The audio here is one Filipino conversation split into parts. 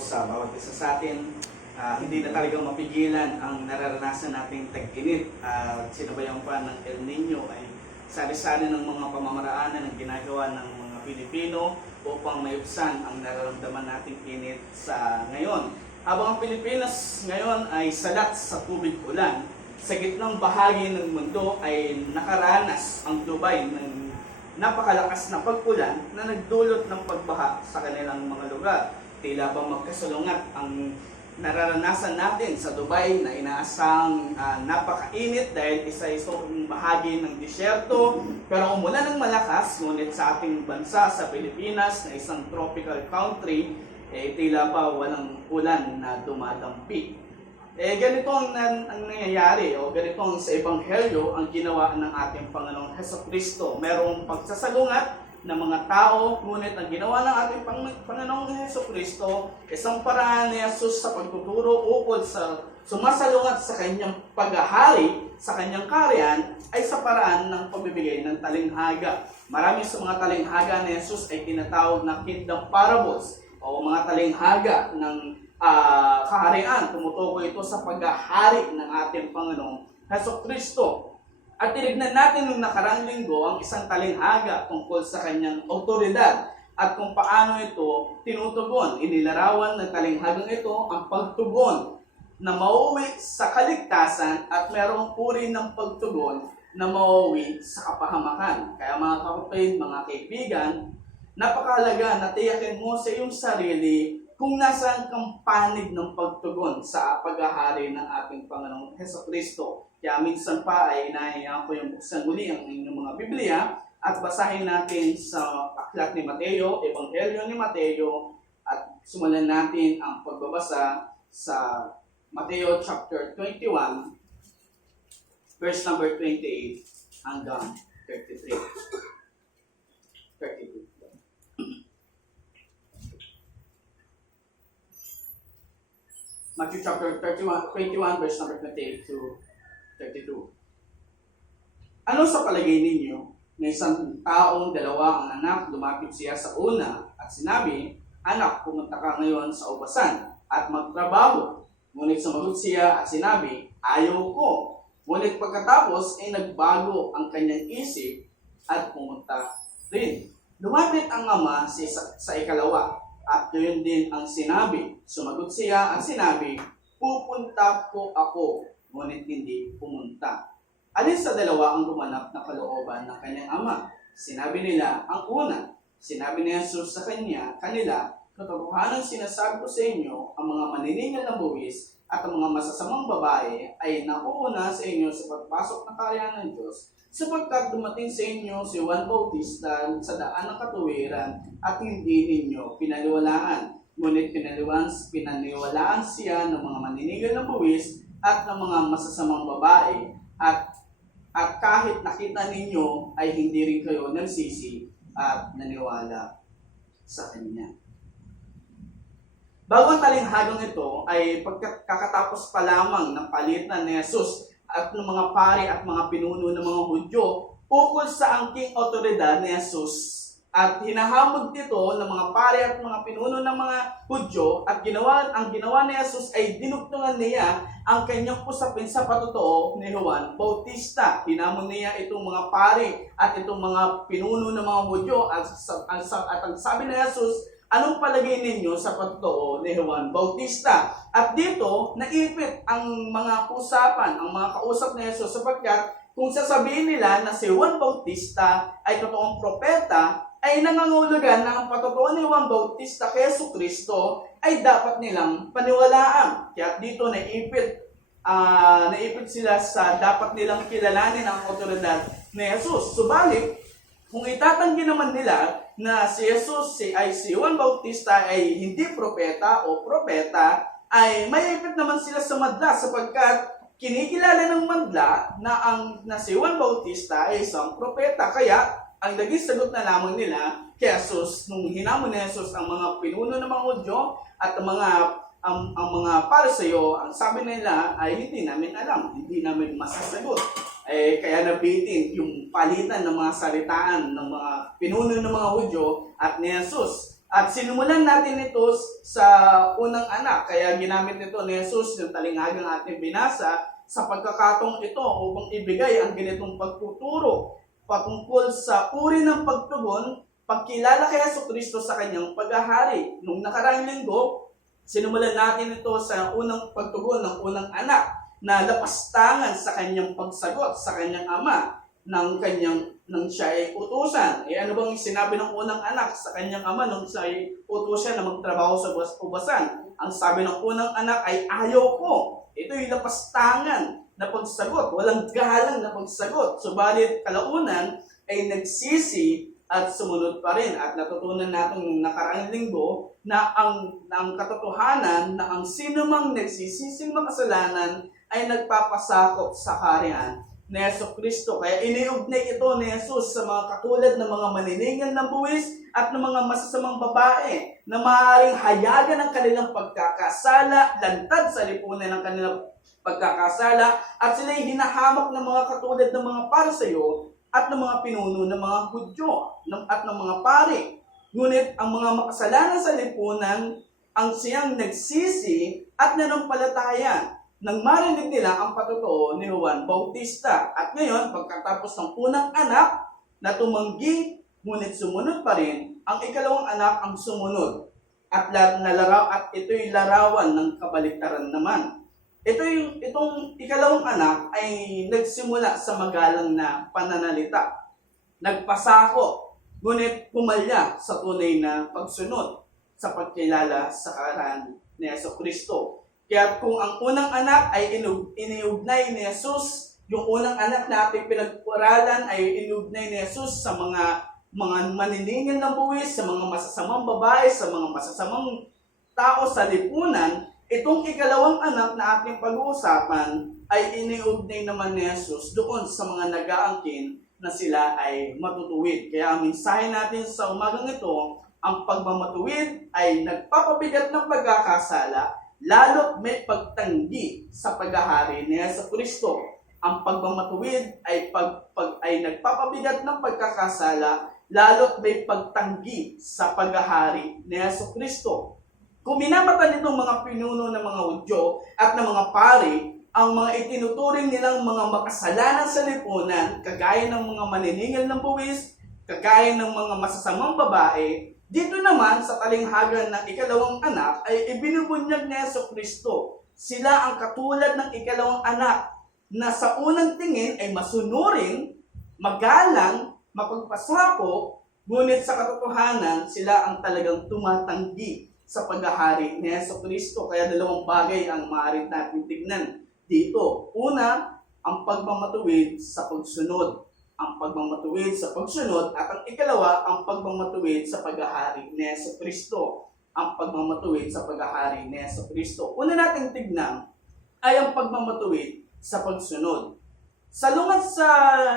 sa bawat isa sa atin. Hindi na talagang mapigilan ang nararanasan nating tag-init. Sinabayan pa ng El Nino ay sari-sari ng mga pamamaraanan ng ginagawa ng mga Pilipino upang mayuksan ang nararamdaman nating init sa ngayon. Habang ang Pilipinas ngayon ay salat sa tubig ulan, sa gitnang bahagi ng mundo ay nakaranas ang Dubai ng napakalakas na pag-ulan na nagdulot ng pagbaha sa kanilang mga lugar. Tila ba magkasalungat ang nararanasan natin sa Dubai na inaasang napakainit dahil isa-isang bahagi ng disyerto, pero umulan ng malakas, ngunit sa ating bansa, sa Pilipinas, na isang tropical country, tila ba walang ulan na dumadampi. Ganito ang nangyayari, o ganito ang sa Ebanghelyo ang ginawa ng ating Panginoong Hesukristo. Merong pagsasalungat ng mga tao, ngunit ang ginawa ng ating Panginoong Hesukristo, isang paraan ni Jesus sa pagtuturo ukol sa sumasalungat sa kanyang paghahari, sa kanyang kaharian, ay sa paraan ng pagbibigay ng talinghaga. Marami sa mga talinghaga ni Jesus ay tinatawag na kingdom parables, o mga talinghaga ng kaharian. Tumutukoy ito sa paghahari ng ating Panginoong Hesukristo. At tinignan natin nung nakaraang linggo ang isang talinghaga tungkol sa kanyang autoridad at kung paano ito tinutugon. Inilarawan ng talinghagang ito ang pagtugon na mauwi sa kaligtasan at merong uri ng pagtugon na mauwi sa kapahamakan. Kaya mga kapatid, mga kaibigan, napakahalaga na tiyakin mo sa iyong sarili kung nasaan kang panig ng pagtugon sa paghahari ng ating Panginoong Hesukristo. Kaya minsan pa ay inahayaan ko yung buksan muli ang inyong mga Biblia at basahin natin sa aklat ni Mateo, Ebanghelyo ni Mateo, at simulan natin ang pagbabasa sa Mateo chapter 21, verse number 28 hanggang 32. Matthew chapter 21, verse number 28 to 32. Ano sa palagay ninyo na isang taong dalawa ang anak, lumapit siya sa una at sinabi, "Anak, pumunta ka ngayon sa ubasan at magtrabaho." Ngunit sumagot siya at sinabi, "Ayaw ko." Ngunit pagkatapos ay nagbago ang kanyang isip at pumunta rin. Lumapit ang ama sa ikalawa at gayon din ang sinabi. Sumagot siya at sinabi, "Pupunta po ako," ngunit hindi pumunta. Alin sa dalawa ang gumanap na kalooban ng kanyang ama? Sinabi nila, ang una. Sinabi ni Jesus sa kanila, "Katotohanan sinasabi ko sa inyo, ang mga maniningal na buwis at ang mga masasamang babae ay nauuna sa inyo sa pagpasok ng kaharian ng Diyos, sapagkat dumating sa inyo si Juan Bautista sa daan ng katuwiran at hindi ninyo pinaniwalaan. Ngunit pinaniwalaan siya ng mga maninigal na buwis at ng mga masasamang babae, at kahit nakita ninyo ay hindi rin kayo nagsisi at naniwala sa Kanya." Bago ang talinghagang ito ay pagkakatapos pa lamang ng palitan ni Jesus at ng mga pari at mga pinuno ng mga Hudyo ukol sa angking otoridad ni Jesus. At hinahamog dito ng mga pari at mga pinuno ng mga Hudyo at ang ginawa ni Jesus ay dinugtungan niya ang kanyang usapin sa patotoo ni Juan Bautista. Hinamon niya itong mga pari at itong mga pinuno ng mga Hudyo at ang sabi ni Jesus, "Anong palagay ninyo sa patotoo ni Juan Bautista?" At dito, naipit ang mga usapan, ang mga kausap ni Jesus sapagkat kung sasabihin nila na si Juan Bautista ay totoong propeta, ay nangangulugan na ang patotoo ni Juan Bautista kay Jesucristo ay dapat nilang paniwalaan. Kaya dito naipit sila sa dapat nilang kilalanin ang otoridad ni Jesus. Subalit, kung itatanggi naman nila na si Jesus ay si Juan Bautista ay hindi propeta o propeta, ay maipit naman sila sa madla sapagkat kinikilala ng madla na si Juan Bautista ay isang propeta. Kaya ang naging sagot na lamang nila kay Jesus nung hinamon ni Jesus ang mga pinuno ng mga Hudyo at ang mga Pariseo, ang sabi nila ay hindi namin alam, hindi namin masasagot. Kaya nabitin yung palitan ng mga salitaan ng mga pinuno ng mga Hudyo at ni Jesus. At sinimulan natin ito sa unang anak, kaya ginamit ito ni Jesus yung talinghagang ating binasa sa pagkakataong ito upang ibigay ang ganitong pagtuturo patungkol sa uri ng pagtugon, pagkilala kay Jesucristo sa kanyang paghahari. Nung nakaraang linggo, sinimulan natin ito sa unang pagtugon ng unang anak na lapastangan sa kanyang pagsagot sa kanyang ama nang siya ay utusan. Ano bang sinabi ng unang anak sa kanyang ama nung siya ay utusan na magtrabaho sa ubasan? Ang sabi ng unang anak ay, ayaw ko. Ito yung lapastangan na pagsagot, walang galang na pagsagot. Subalit kalaunan ay nagsisi at sumunod pa rin. At natutunan natin nung nakaraang linggo na ang katotohanan na ang sinumang nagsisising makasalanan ay nagpapasakop sa kaharian ni Jesucristo. Kaya iniugnay ito ni Jesus sa mga katulad ng mga maniningan ng buwis at ng mga masasamang babae na maaaring hayagan ang kanilang pagkakasala, lantad sa lipunan ng kanilang pagkakasala, at sila'y hinahamak ng mga katulad ng mga Pariseo at ng mga pinuno ng mga Hudyo at ng mga pari. Ngunit ang mga makasalanan sa lipunan ang siyang nagsisi at nanampalataya nang marinig nila ang patotoo ni Juan Bautista. At ngayon, pagkatapos ng unang anak na tumanggi, ngunit sumunod pa rin, ang ikalawang anak ang sumunod. At ito'y larawan ng kabaliktaran naman. Itong ikalawang anak ay nagsimula sa magalang na pananalita. Nagpasako, ngunit pumalya sa tunay na pagsunod sa pagkilala sa karan ni Jesucristo. Kaya kung ang unang anak ay iniugnay ni Jesus, yung unang anak na ating pinag-uralan ay iniugnay ni Jesus sa mga maniningil ng buwis, sa mga masasamang babae, sa mga masasamang tao sa lipunan, itong ikalawang anak na ating pag-uusapan ay iniugnay naman ni Jesus doon sa mga nag-aangkin na sila ay matutuwid. Kaya ang mensahe natin sa umagang ito, ang pagmamatuwid ay nagpapabigat ng pagkakasala, lalo't may pagtanggi sa paghahari ni Jesucristo. Ang pagmamatuwid ay nagpapabigat ng pagkakasala, lalo't may pagtanggi sa paghahari ni Jesucristo. Kung minamatan nitong mga pinuno ng mga Hudyo at ng mga pari, ang mga itinuturing nilang mga makasalanan sa lipunan, kagaya ng mga maniningil ng buwis, kagaya ng mga masasamang babae, dito naman sa talinghagan ng ikalawang anak ay ibinubunyag ni Jesucristo. Sila ang katulad ng ikalawang anak na sa unang tingin ay masunurin, magalang, mapagpasako, ngunit sa katotohanan sila ang talagang tumatanggi sa paghahari ni Jesucristo. Kaya dalawang bagay ang maaari natin tignan dito. Una, ang pagmamatuwid sa pagsunod. Ang pagmamatuwid sa pagsunod, at ang ikalawa, ang pagmamatuwid sa paghahari ni Jesucristo. Ang pagmamatuwid sa paghahari ni Jesucristo. Una nating tignan ay ang pagmamatuwid sa pagsunod. Salungat sa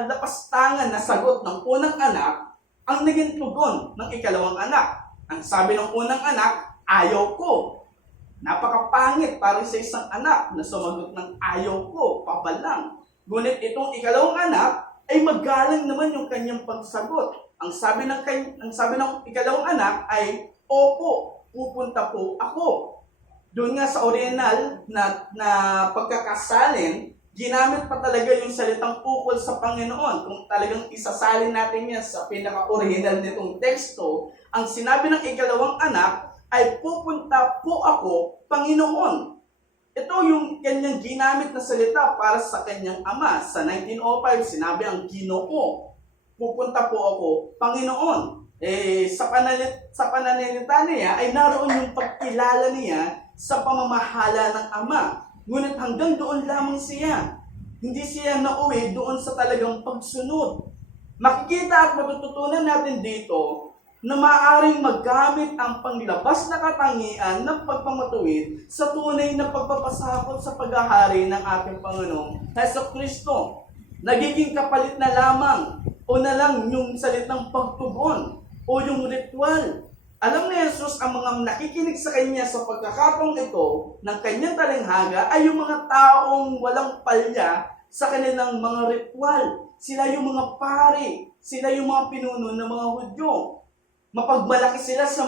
lapastangan na sagot ng unang anak, ang naging tugon ng ikalawang anak. Ang sabi ng unang anak, ayaw ko. Napakapangit para sa isang anak na sumagot ng ayaw ko, pabalang. Ngunit itong ikalawang anak, ay magalang naman yung kanyang pagsagot. Ang sabi ng ikalawang anak ay, opo, pupunta po ako. Doon nga sa original na pagkakasalin, ginamit pa talaga yung salitang ukol sa Panginoon. Kung talagang isasalin natin yan sa pinaka-original nitong teksto, ang sinabi ng ikalawang anak ay, pupunta po ako, Panginoon. Ito yung kanyang ginamit na salita para sa kanyang ama. Sa 1905, sinabi ang Ginoo. Pupunta po ako, Panginoon. Sa pananalita niya ay naroon yung pagkilala niya sa pamamahala ng ama. Ngunit hanggang doon lamang siya. Hindi siya nauwi doon sa talagang pagsunod. Makikita at matututunan natin dito na maaaring magamit ang panglabas na katangian ng pagpamatuwid sa tunay na pagpapasakot sa paghahari ng ating Panginoong Jesucristo. Nagiging kapalit na lamang o na lang yung salitang pagtugon o yung ritual. Alam ni Jesus ang mga nakikinig sa kanya sa pagkakataong ito ng kanyang talinghaga ay yung mga taong walang palya sa kanilang mga ritual. Sila yung mga pari, sila yung mga pinuno ng mga Hudyo. Mapagmalaki sila sa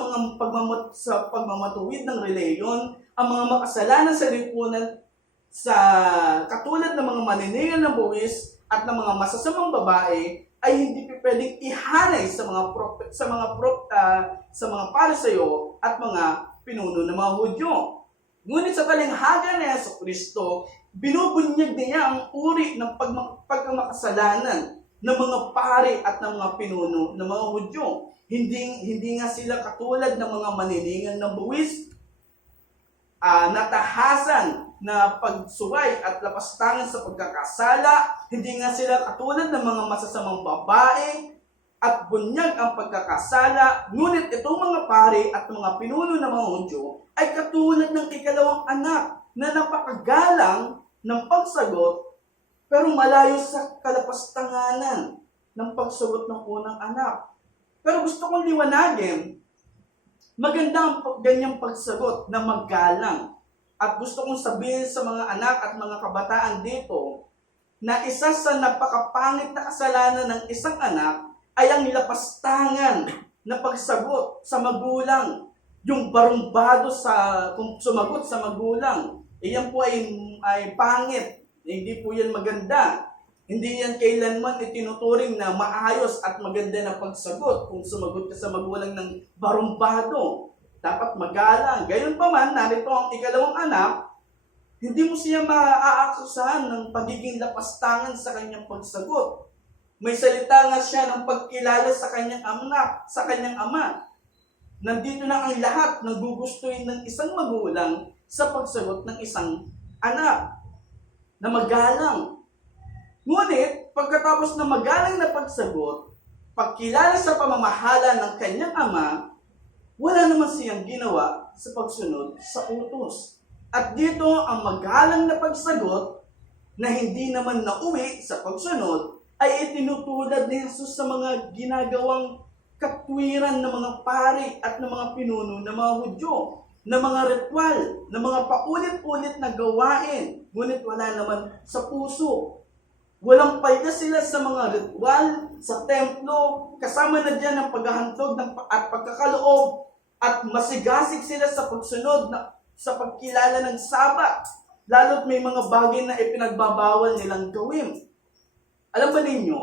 sa pagmamatuwid ng reliyon, ang mga makasalanan sa lipunan sa katulad ng mga maniningil ng buwis at ng mga masasamang babae ay hindi pwedeng ihanay sa mga Pariseyo at mga pinuno ng mga Hudyo. Ngunit sa talinghaga ni Jesucristo, binubunyag niya ang uri ng pagkamakasalanan ng mga pari at ng mga pinuno ng mga Hudyo. Hindi nga sila katulad ng mga maniningan ng buwis, natahasan na pagsuway at lapastangan sa pagkakasala. Hindi nga sila katulad ng mga masasamang babae at bunyag ang pagkakasala. Ngunit itong mga pari at mga pinuno ng mga Hudyo ay katulad ng ikalawang anak na napakagalang ng pagsagot pero malayo sa kalapastanganan ng pagsagot ng unang anak. Pero gusto kong liwanagin, maganda ang ganyang pagsagot na magalang. At gusto kong sabihin sa mga anak at mga kabataan dito na isa sa napakapangit na kasalanan ng isang anak ay ang lapastangan na pagsagot sa magulang. Yung barumbado kung sumagot sa magulang. Iyan po ay pangit. Hindi po yan maganda. Hindi yan kailanman itinuturing na maayos at maganda na pagsagot kung sumagot ka sa magulang ng barumbado. Dapat magalang. Gayon pa man, narito ang ikalawang anak, hindi mo siya maaakusahan ng pagiging lapastangan sa kanyang pagsagot. May salita nga siya ng pagkilala sa kanyang anak, sa kanyang ama. Nandito na ang lahat ng gugustuhin ng isang magulang sa pagsagot ng isang anak na magalang. Ngunit, pagkatapos na magalang na pagsagot, pagkilala sa pamamahala ng kanyang ama, wala naman siyang ginawa sa pagsunod sa utos. At dito ang magalang na pagsagot na hindi naman nauwi sa pagsunod ay itinutulad ni Jesus sa mga ginagawang katwiran ng mga pari at ng mga pinuno ng mga Hudyo, ng mga ritual, ng mga paulit-ulit na gawain, ngunit wala naman sa puso. Walang palya sila sa mga ritual, sa templo, kasama na dyan ang paghahantog at pagkakaloob, at masigasig sila sa pagsunod sa pagkilala ng Sabat, lalo't may mga bagay na ipinagbabawal nilang gawin. Alam ba ninyo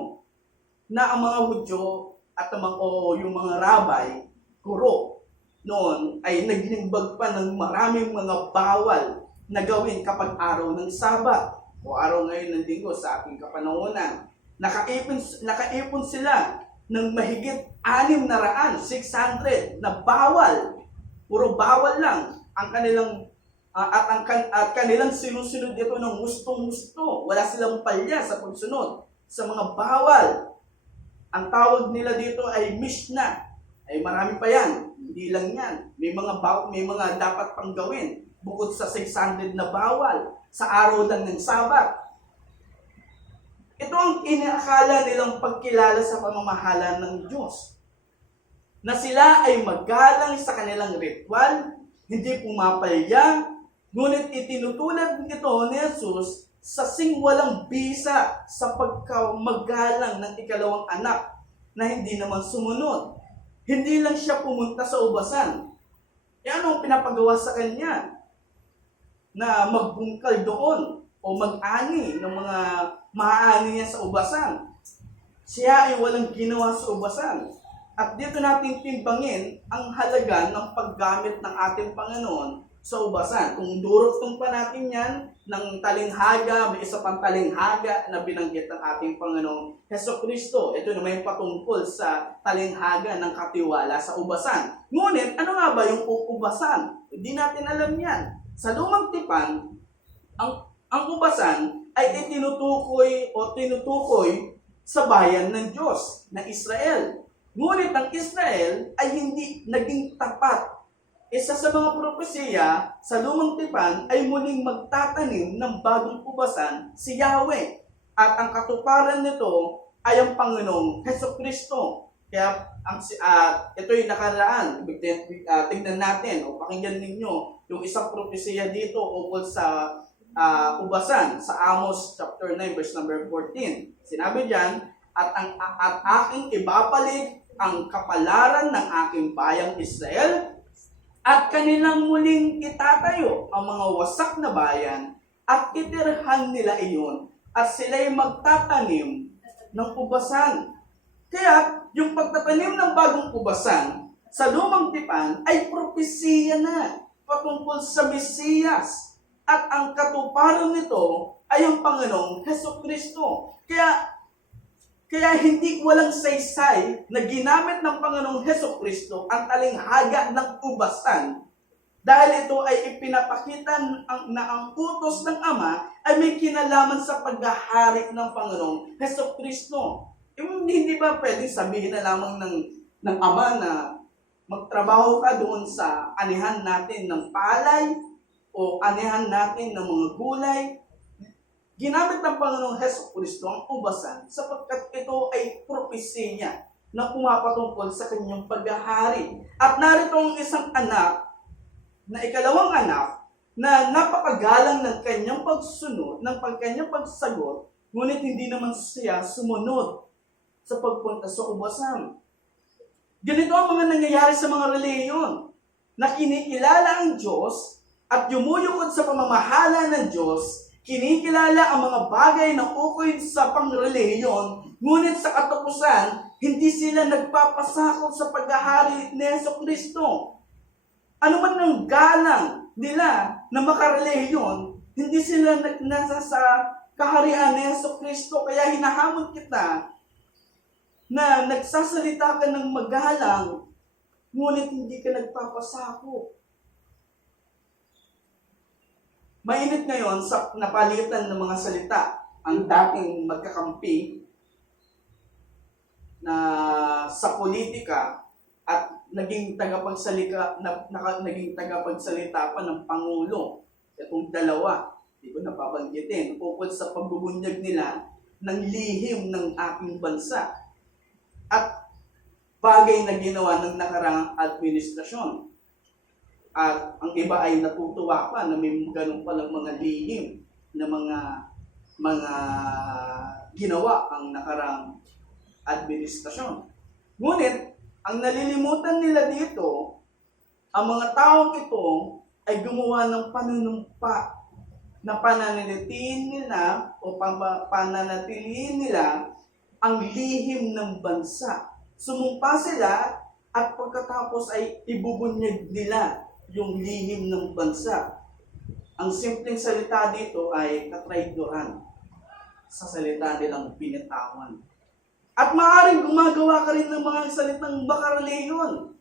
na ang mga Hudyo at yung mga rabay, guro, noon ay naglimbag pa ng maraming mga bawal na gawin kapag araw ng Sabat o araw ngayon ng Linggo sa ating kapanahunan. Nakaipon sila ng mahigit 600 na bawal. Puro bawal lang ang kanilang at kanilang sinusunod ito ng gustong-gusto. Wala silang palya sa pagsunod sa mga bawal. Ang tawag nila dito ay Mishnah. Ay marami pa yan. Hindi lang yan. May mga dapat pang gawin bukod sa 600 na bawal sa araw lang ng Sabat. Ito ang inaakala nilang pagkilala sa pamamahala ng Diyos. Na sila ay magalang sa kanilang ritual, hindi pumapalya, ngunit itinutulad ito ni Jesus sa singwalang bisa sa pagkamagalang ng ikalawang anak na hindi naman sumunod. Hindi lang siya pumunta sa ubasan. Anong pinapagawa sa kanya? Na magbungkal doon o mag-ani ng mga maaani niya sa ubasan. Siya ay walang ginawa sa ubasan. At dito natin timbangin ang halaga ng paggamit ng ating Panginoon sa ubasan. Kung durugtong pa natin yan ng talinghaga, may isa pang talinghaga na binanggit ng ating Panginoong Jesucristo. Ito naman yung patungkol sa talinghaga ng katiwala sa ubasan. Ngunit, ano nga ba yung ubasan? Hindi natin alam yan. Sa Lumang Tipan, ang ubasan ay tinutukoy sa bayan ng Diyos na Israel. Ngunit ang Israel ay hindi naging tapat. Isa sa mga propesiya sa Lumang Tipan ay muling magtatanim ng bagong ubasan si Yahweh. At ang katuparan nito ay ang Panginoong Jesucristo. Kaya ito'y nakaraan. Tingnan natin o pakinggan ninyo yung isang propesiya dito ukol sa ubasan sa Amos chapter 9 verse number 14. Sinabi diyan, at aking ibapalig ang kapalaran ng aking bayang Israel at kanilang muling itatayo ang mga wasak na bayan at titirhan nila iyon at sila'y magtatanim ng ubasan. Kaya yung pagtatanim ng bagong ubasan sa lumang tipan ay propesiya na patungkol sa Mesiyas. At ang katuparan nito ay ang Panginoong Hesukristo. Kaya hindi walang saysay na ginamit ng Panginoong Hesukristo ang talinghaga ng ubasan dahil ito ay ipinapakita na ang utos ng Ama ay may kinalaman sa paghahari ng Panginoong Hesukristo. Hindi ba pwedeng sabihin na lamang ng Ama na magtrabaho ka doon sa anihan natin ng palay o anihan natin ng mga gulay? Ginamit ng Panginoong Hesukristo ang ubasan sapagkat ito ay propesiya na pumapatungkol sa kanyang paghahari. At narito ang isang anak, na ikalawang anak, na napakagalang ng kanyang pagsunod, ng kanyang pagsagot, ngunit hindi naman siya sumunod sa pagpunta sa ubasan. Ganito ang mga nangyayari sa mga reliyon, na kinikilala ang Diyos at yumuyukod sa pamamahala ng Diyos. Kinikilala ang mga bagay na ukoy sa pangreliyon, ngunit sa katapusan, hindi sila nagpapasakop sa paghahari ni Hesukristo. Ano man ang galang nila na makareliyon, hindi sila nasa sa kaharian ni Hesukristo. Kaya hinahamon kita na nagsasalita ka ng magalang, ngunit hindi ka nagpapasakop. Mainit ngayon sa napalitan ng mga salita ang dating magkakampi na sa politika at naging tagapagsalita pa ng Pangulo. Itong dalawa, hindi ko napabanggitin, ukol sa pagbubunyag nila ng lihim ng ating bansa at bagay na ginawa ng nakarang administrasyon. At ang iba ay natutuwa pa na may ganun palang mga lihim na mga ginawa ang nakarang administrasyon. Ngunit, ang nalilimutan nila dito, ang mga taong ito ay gumawa ng panunumpa na pananatilihin nila o pananatilihin nila ang lihim ng bansa. Sumumpa sila at pagkatapos ay ibubunyag nila yung lihim ng bansa. Ang simpleng salita dito ay katraidoran sa salita nilang binitawan. At maaaring gumagawa ka rin ng mga salitang makareliyon.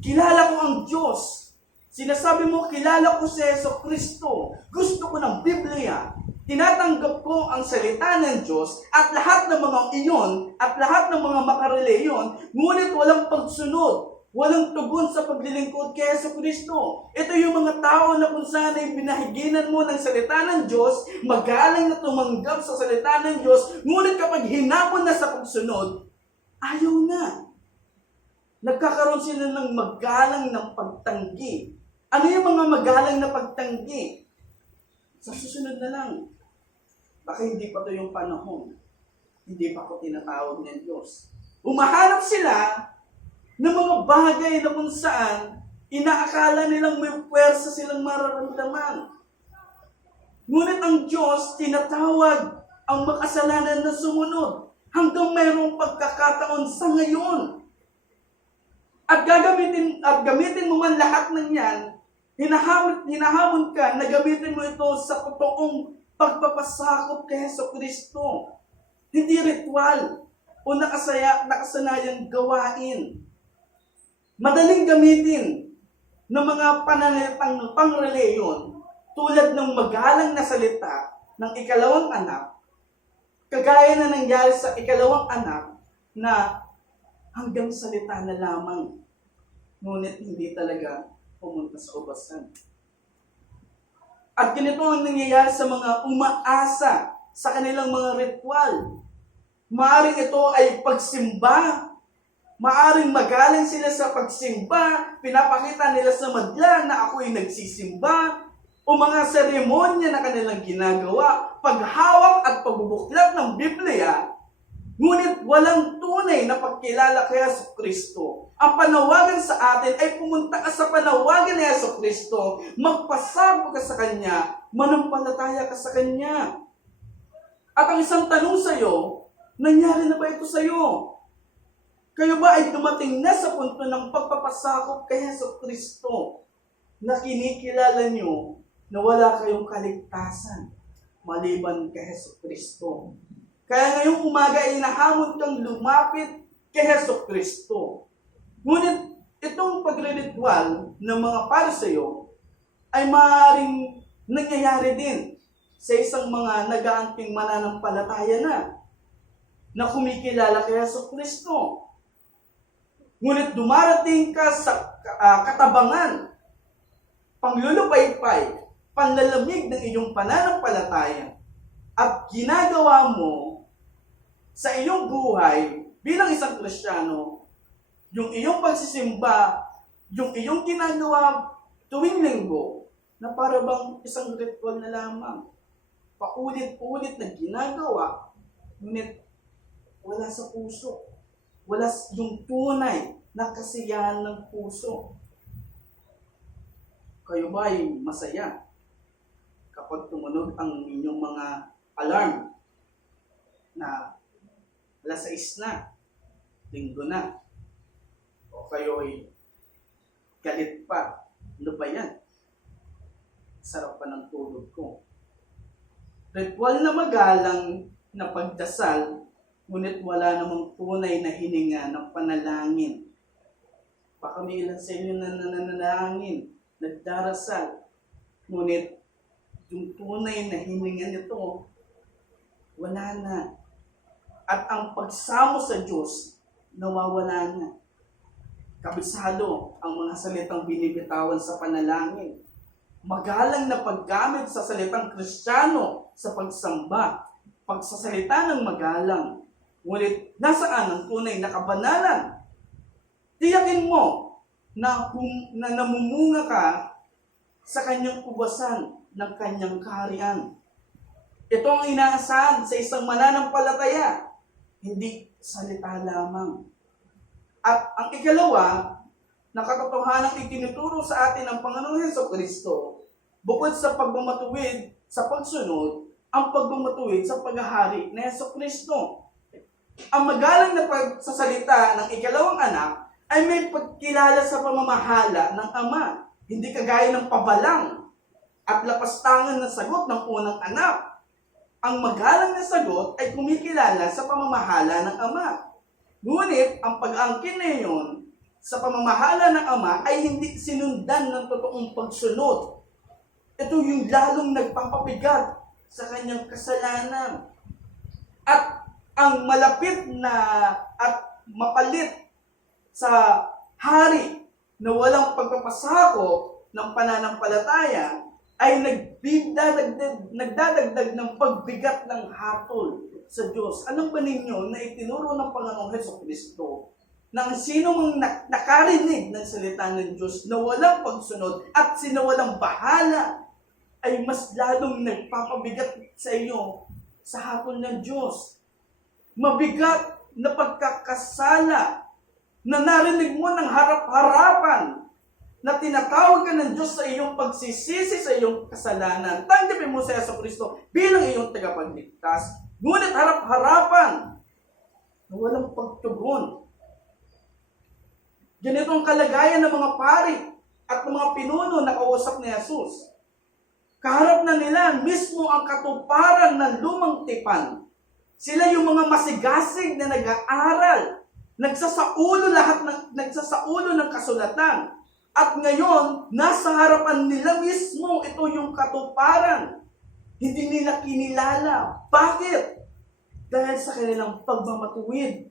Kilala ko ang Diyos. Sinasabi mo, kilala ko si Hesukristo. Gusto ko ng Biblia. Tinatanggap ko ang salita ng Diyos at lahat ng mga iyon at lahat ng mga makareliyon, ngunit walang pagsunod. Walang tugon sa paglilingkod kay Hesukristo. Ito yung mga tao na kung saan ay binahiginan mo ng salita ng Diyos, magalang na tumanggap sa salita ng Diyos, ngunit kapag hinapon na sa pagsunod, ayaw na. Nagkakaroon sila ng magalang ng pagtanggi. Ano yung mga magalang na pagtanggi? Sa susunod na lang. Baka hindi pa ito yung panahon. Hindi pa ako tinatawag ng Diyos. Umahanap sila ng mga bagay na kung saan inaakala nilang may puwersa silang mararamdaman. Ngunit ang Diyos tinatawag ang makasalanan na sumunod hanggang mayroong pagkakataon sa ngayon. At gamitin mo man lahat ng yan, hinahamon ka na gamitin mo ito sa totoong pagpapasakop kay Hesukristo. Hindi ritual o nakasanayang gawain. Madaling gamitin ng mga pananalitang ng pangreliyon tulad ng magalang na salita ng ikalawang anak, kagaya na nangyari sa ikalawang anak na hanggang salita na lamang, ngunit hindi talaga pumunta sa ubasan. At ganito ang nangyayari sa mga umaasa sa kanilang mga ritual. Maaaring ito ay pagsimba. Maaring magaling sila sa pagsimba, pinapakita nila sa madla na ako'y nagsisimba, o mga seremonya na kanilang ginagawa, paghawak at pagbubuklat ng Biblia, Ngunit walang tunay na pagkilala kay Jesucristo. Ang panawagan sa atin ay pumunta ka sa panawagan ni Jesucristo, magpasabog ka sa Kanya, manampalataya ka sa Kanya. At ang isang tanong sa iyo, nangyari na ba ito sa iyo? Kayo ba ay dumating na sa punto ng pagpapasakop kay Jesucristo na kinikilala niyo na wala kayong kaligtasan maliban kay Jesucristo? Kaya ngayong umaga ay nahamon kang lumapit kay Jesucristo. Ngunit itong pagre-ritual ng mga Pariseo ay maaaring nangyayari din sa isang mga nag-aangking mananampalataya na kumikilala kay Jesucristo. Ngunit dumarating ka sa katabangan, panglulupaypay, panlalamig ng iyong pananampalataya, at ginagawa mo sa iyong buhay bilang isang Kristiyano, yung iyong pagsisimba, yung iyong ginagawa tuwing linggo, na para bang isang ritual na lamang. Paulit-ulit na ginagawa, ngunit wala sa puso. Wala yung tunay na kasiyahan ng puso. Kayo ba ay masaya kapag tumunog ang inyong mga alarm na alas 6 na, linggo na, o kayo ay galit pa? Ano ba yan? Sarap pa ng tulog ko. Ritual na magalang na pagdasal, ngunit wala namang tunay na hininga ng panalangin. Baka may ilan sa inyo na nananalangin, nagdarasal, ngunit yung tunay na hininga nito, wala na. At ang pagsamo sa Diyos, nawawala na. Kabisado ang mga salitang binibitawan sa panalangin. Magalang na paggamit sa salitang Kristiyano sa pagsamba, pagsasalita ng magalang. Ngunit nasaan ang tunay na kabanalan? Tiyakin mo na namumunga ka sa kanyang ubasan ng kanyang kaharian. Ito ang inaasahan sa isang mananampalataya, hindi salita lamang. At ang ikalawa, na katotohanang itinuturo sa atin ng Panginoong Jesucristo, bukod sa pagmamatuwid sa pagsunod, ang pagmamatuwid sa paghahari ni Jesucristo. Ang magalang na pagsasalita ng ikalawang anak ay may pagkilala sa pamamahala ng Ama, hindi kagaya ng pabalang at lapastangan na sagot ng unang anak. Ang magalang na sagot ay kumikilala sa pamamahala ng Ama. Ngunit ang pag-angkin na iyon sa pamamahala ng Ama ay hindi sinundan ng totoong pagsunod. Ito yung lalong nagpapabigat sa kanyang kasalanan. At ang malapit na at mapalit sa hari na walang pagpapasakop ng pananampalataya ay nagdadagdag ng pagbigat ng hatol sa Diyos. Alam ba ninyo na itinuro ng Panginoong Jesucristo na ang sino mang nakarinig ng salita ng Diyos na walang pagsunod at sinawalang bahala ay mas lalong nagpapabigat sa iyo sa hatol ng Diyos. Mabigat na pagkakasala na narinig mo ng harap-harapan na tinatawag ka ng Diyos sa iyong pagsisisi sa iyong kasalanan. Tanggapin mo sa Jesucristo bilang iyong tagapagligtas. Ngunit harap-harapan na walang pagtugon. Ganito ang kalagayan ng mga pari at ng mga pinuno na kausap ni Jesus. Kaharap na nila mismo ang katuparan ng lumang tipan. Sila yung mga masigasig na nag-aaral, nagsasaulo ng kasulatan. At ngayon, nasa harapan nila mismo ito yung katuparan. Hindi nila kinilala. Bakit? Dahil sa kanilang pagmamatuwid.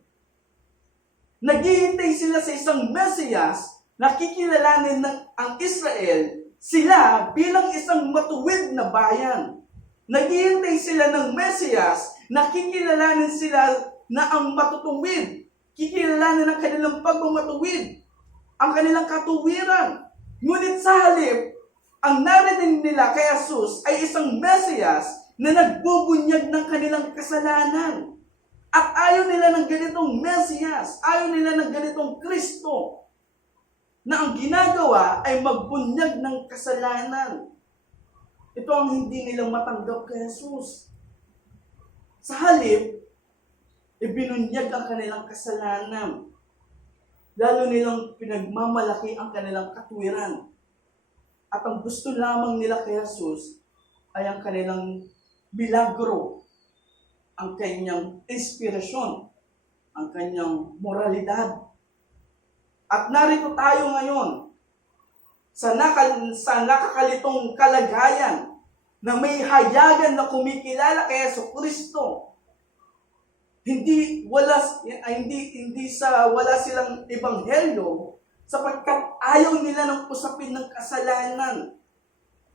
Naghihintay sila sa isang Mesiyas na kikilalanin ng ang Israel sila bilang isang matuwid na bayan. Naghihintay sila ng Mesiyas na kikilalanin sila na ang matutuwid. Kikilalanin ang kanilang pagmamatuwid, ang kanilang katuwiran. Ngunit sa halip, ang narinig nila kay Jesus ay isang Mesiyas na nagbubunyag ng kanilang kasalanan. At ayaw nila ng ganitong Mesiyas, ayaw nila ng ganitong Kristo, na ang ginagawa ay magbunyag ng kasalanan. Ito ang hindi nilang matanggap kay Jesus. Sa halip, ibinunyag ang kanilang kasalanan. Lalo nilang pinagmamalaki ang kanilang katwiran. At ang gusto lamang nila kay Jesus ay ang kanilang milagro, ang kanyang inspirasyon, ang kanyang moralidad. At narito tayo ngayon sa nakakalitong kalagayan na may hayagan na kumikilala kay Jesucristo. Wala silang ebanghelyo sapagkat ayaw nila ng usapin ng kasalanan.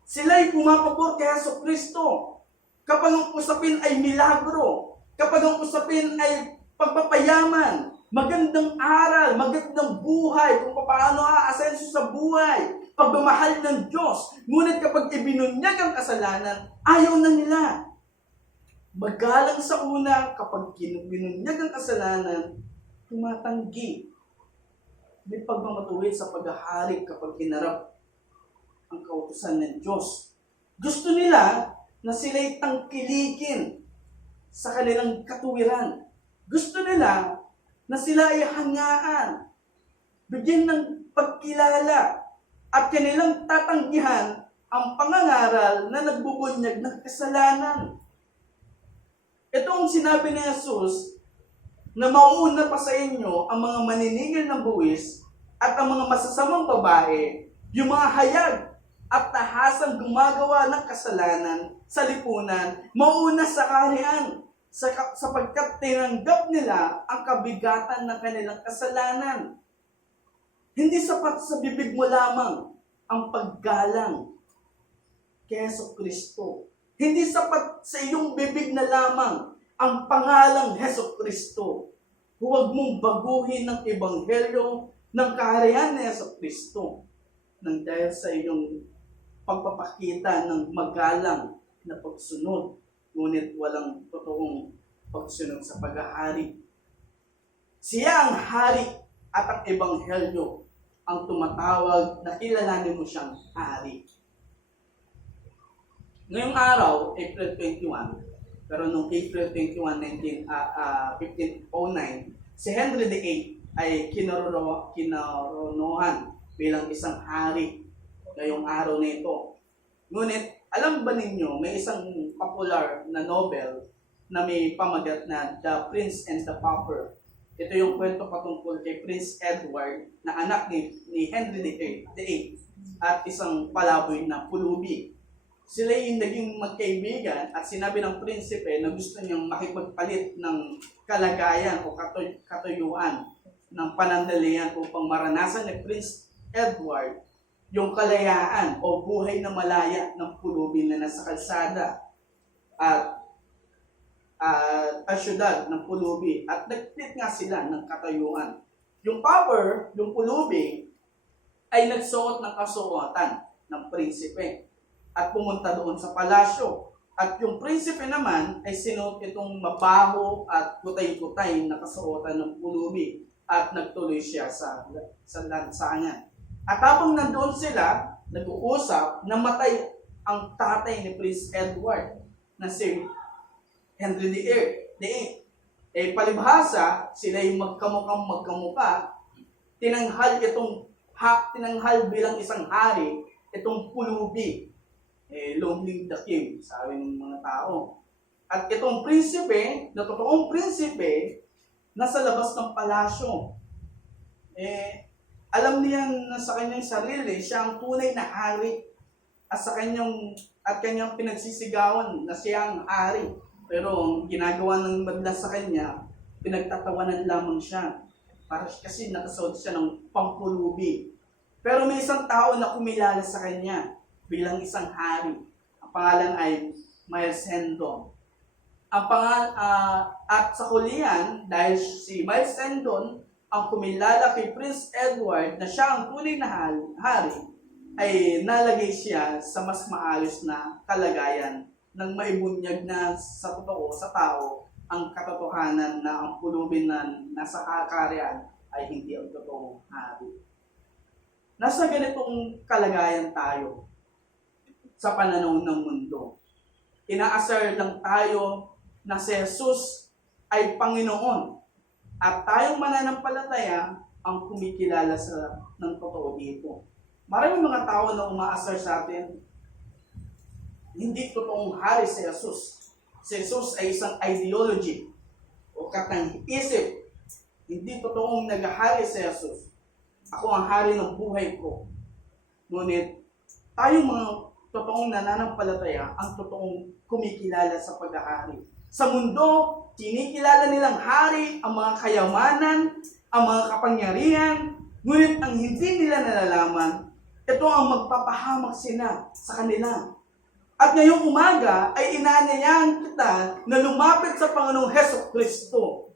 Sila'y pumapabor kay Jesucristo kapag ang usapin ay milagro, kapag ang usapin ay pagpapayaman, magandang aral, magandang buhay, kung paano aasenso sa buhay, pagmamahal ng Diyos. Ngunit kapag ibinunyag ang kasalanan, ayaw na nila. Magalang sa una, kapag binunyag ang kasalanan, tumatanggi. May pagmamatuwid sa paghahari kapag hinarap ang kautusan ng Diyos. Gusto nila na sila'y tangkilikin sa kanilang katuwiran. Gusto nila na sila ay hangaan, bigyan ng pagkilala, at kanilang tatanggihan ang pangangaral na nagbubunyag ng kasalanan. Ito ang sinabi ni Jesus na mauuna pa sa inyo ang mga maniningil ng buwis at ang mga masasamang babae, yung mga hayag at tahasang gumagawa ng kasalanan sa lipunan, mauuna sa kaharian, sapagkat tinanggap nila ang kabigatan ng kanilang kasalanan. Hindi sapat sa bibig mo lamang ang paggalang kay Jesucristo. Hindi sapat sa iyong bibig na lamang ang pangalang Jesucristo. Huwag mong baguhin ang ebanghelyo ng kaharian ni Jesucristo nang dahil sa iyong pagpapakita ng magalang na pagsunod, ngunit walang totoong pagsunod sa paghahari. Siya ang hari at ang ebanghelyo ang tumatawag na kilalanin mo siyang hari. Ngayong araw, April 21, pero noong April 21, 1509, si Henry VIII ay kinoronohan bilang isang hari ngayong araw na ito. Ngunit, alam ba ninyo, may isang popular na novel na may pamagat na The Prince and the Pauper. Ito yung kwento patungkol kay Prince Edward na anak ni Henry VIII at isang palaboy na pulubi. Sila yung naging magkaibigan at sinabi ng prinsipe na gusto niyang makipagpalit ng kalagayan o katuyuan ng panandalian upang maranasan ni Prince Edward yung kalayaan o buhay na malaya ng pulubi na nasa kalsada at syudad ng pulubi, at nagpit nga sila ng katayuan. Yung pauper, yung pulubi, ay nagsuot ng kasuotan ng prinsipe at pumunta doon sa palasyo. At yung prinsipe naman ay sinuot itong mabaho at kutay-kutay na kasuotan ng pulubi at nagtuloy siya sa lansangan. At habang nandoon sila, nag-uusap, namatay ang tatay ni Prince Edward na si Henry VIII. Palibhasa, sila yung magkamukha, tinanghal bilang isang hari, itong pulubi, long live the king, sabi ng mga tao. At itong prinsipe, na totoong prinsipe, nasa labas ng palasyo. Alam niyan na sa kanyang sarili, siya ang tunay na hari at kanyang pinagsisigawan na siya ang hari. Pero ang ginagawa ng madalas sa kanya, pinagtatawanan lamang siya. Kasi nakasuot siya ng pampulubi. Pero may isang tao na kumilala sa kanya bilang isang hari. Ang pangalan ay Miles Hendon. At sa hulihan, dahil si Miles Hendon ang kumilala kay Prince Edward na siya ang tunay na hari, ay nalagay siya sa mas maayos na kalagayan nang maibunyag na sa totoo sa tao ang katotohanan na ang pulubin na nasa kakarian ay hindi ang totoong hari. Nasa ganitong kalagayan tayo sa pananaw ng mundo. Inaasar lang tayo na si Jesus ay Panginoon at tayong mananampalataya ang kumikilala ng totoo dito. Maraming mga tao na umaasar sa atin, hindi totoong hari si Jesus. Si Jesus ay isang ideology o katang-isip. Hindi totoong naghahari si Jesus. Ako ang hari ng buhay ko. Ngunit, tayong mga totoong nananampalataya ang totoong kumikilala sa paghahari. Sa mundo, kinikilala nilang hari ang mga kayamanan, ang mga kapangyarihan, ngunit ang hindi nila nalalaman, ito ang magpapahamak sila sa kanila. At ngayong umaga ay inaanyayahan kita na lumapit sa Panginoong Hesukristo.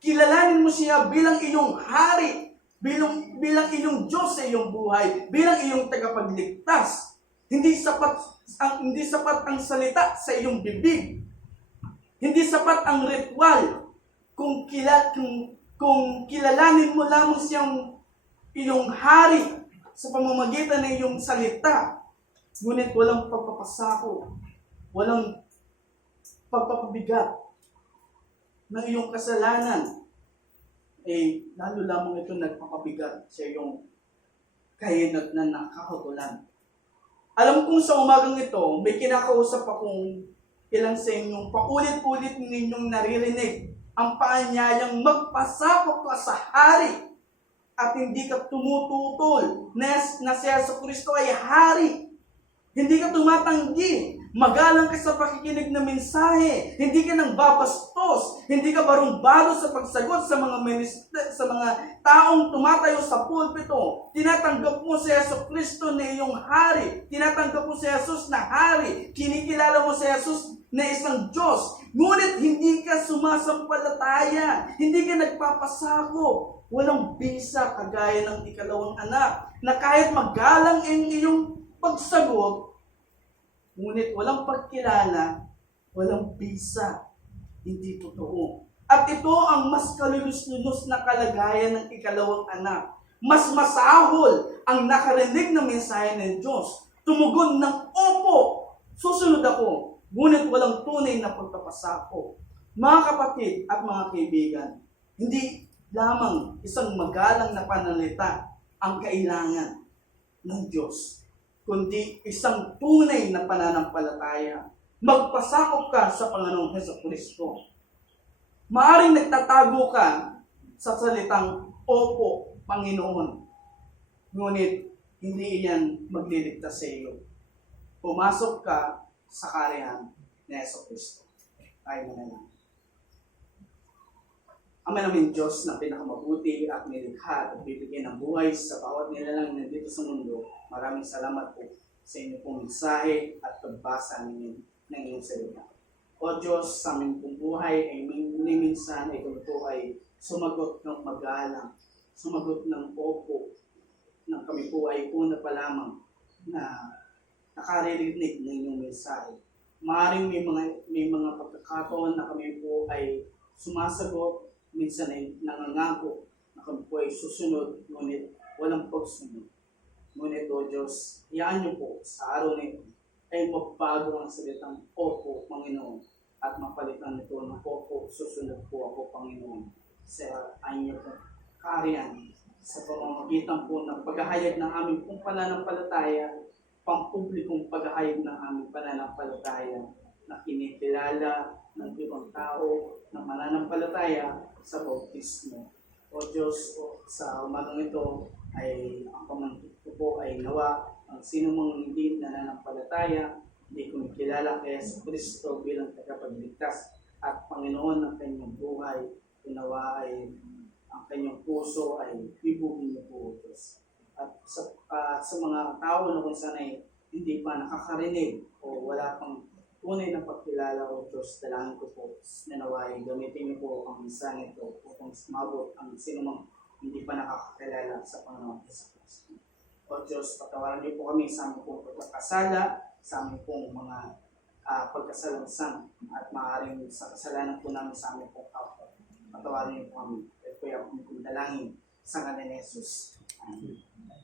Kilalanin mo siya bilang iyong hari, bilang iyong Diyos sa iyong buhay, bilang iyong tagapagligtas. Hindi sapat ang salita sa iyong bibig. Hindi sapat ang ritual. Kung kilalanin mo lamang siyang iyong hari sa pamamagitan ng iyong salita, ngunit walang pagpapasako, walang pagpapabigat ng iyong kasalanan, lalo lamang ito nagpapabigat sa iyong kahinat na nakahutulan. Alam kong sa umagang ito, may kinakausap akong ilang sa inyong paulit-ulit ninyong naririnig ang paanyayang magpasakop ka sa hari at hindi ka tumututol na si Jesucristo ay hari. Hindi ka tumatanggi. Magalang ka sa pakikinig ng mensahe. Hindi ka nang babastos. Hindi ka barong-baro sa pagsagot sa mga taong tumatayo sa pulpito. Tinatanggap mo si Jesucristo na iyong hari. Tinatanggap mo si Jesus na hari. Kinikilala mo si Jesus na isang Diyos. Ngunit hindi ka sumasampalataya. Hindi ka nagpapasako. Walang bisa kagaya ng ikalawang anak na kahit magalang ang iyong pagsagot, ngunit walang pagkilala, walang bisa. Hindi totoo. At ito ang mas kalulus-lulus na kalagayan ng ikalawang anak. Mas masahol ang nakarinig ng mensahe ng Diyos. Tumugon ng opo, susunod ako, ngunit walang tunay na pagpapasako. Mga kapatid at mga kaibigan, hindi lamang isang magalang na pananalita ang kailangan ng Diyos, kundi isang tunay na pananampalataya. Magpasakop ka sa Panginoong Hesukristo. Maaring nagtatago ka sa salitang, Opo, Panginoon. Ngunit, hindi iyan magliligtas sa iyo. Pumasok ka sa kariyan ni Hesukristo. Tayo mo na lang. Ama namin Diyos na pinakamabuti at nilikha at bibigyan ng buhay sa bawat nilalang nandito sa mundo. Maraming salamat po sa inyong pong mensahe at pagbasa ninyo ng inyong salita. O Diyos, sa aming pong buhay ay minsan ito ay sumagot ng magalang, sumagot ng opo, na kami po ay una pa lamang na nakaririnig ng inyong mensahe. Maaaring may mga pagkakataon na kami po ay sumasagot, minsan ay nangangako na kami po ay susunod, ngunit walang pagsunod. Ngunit o Diyos, iyaan niyo po sa araw na ito ay magbago ang salitang Opo, Panginoon, at mapalitan nito ng Opo, susunod po ako, Panginoon, sa inyo po kariyan, sa pamamagitan po ng paghahayag ng aming pong pananampalataya, pampublikong paghahayag ng aming pananampalataya na kinikilala ng ibang tao na mananampalataya sa bautismo. O Diyos, sa umagang ito ay ang pamangkin ko po ay nawa ang sino mang hindi nananampalataya, hindi kumikilala kay Jesucristo bilang tagapagligtas at Panginoon ng kanyang buhay, nawa ay ang kanyang puso ay ibugin niyo po, Diyos. At sa mga tao na kung saan ay hindi pa nakakarinig o wala pang tunay na pagkilala o Diyos, dalangin ko po na naway, gamitin niyo po ang mensahe ito upang sumabot ang sinumang hindi pa nakakakilala sa Panginoon Jesucristo. O Diyos, patawaran niyo po kami sa aming pong pagkakasala, sa aming pong mga pagkasalansan at maaaring sa kasalanan po namin sa aming pong kapwa. Patawarin niyo po kami. Ito po yung aming dalangin sa ngalan ni Jesus. Amen.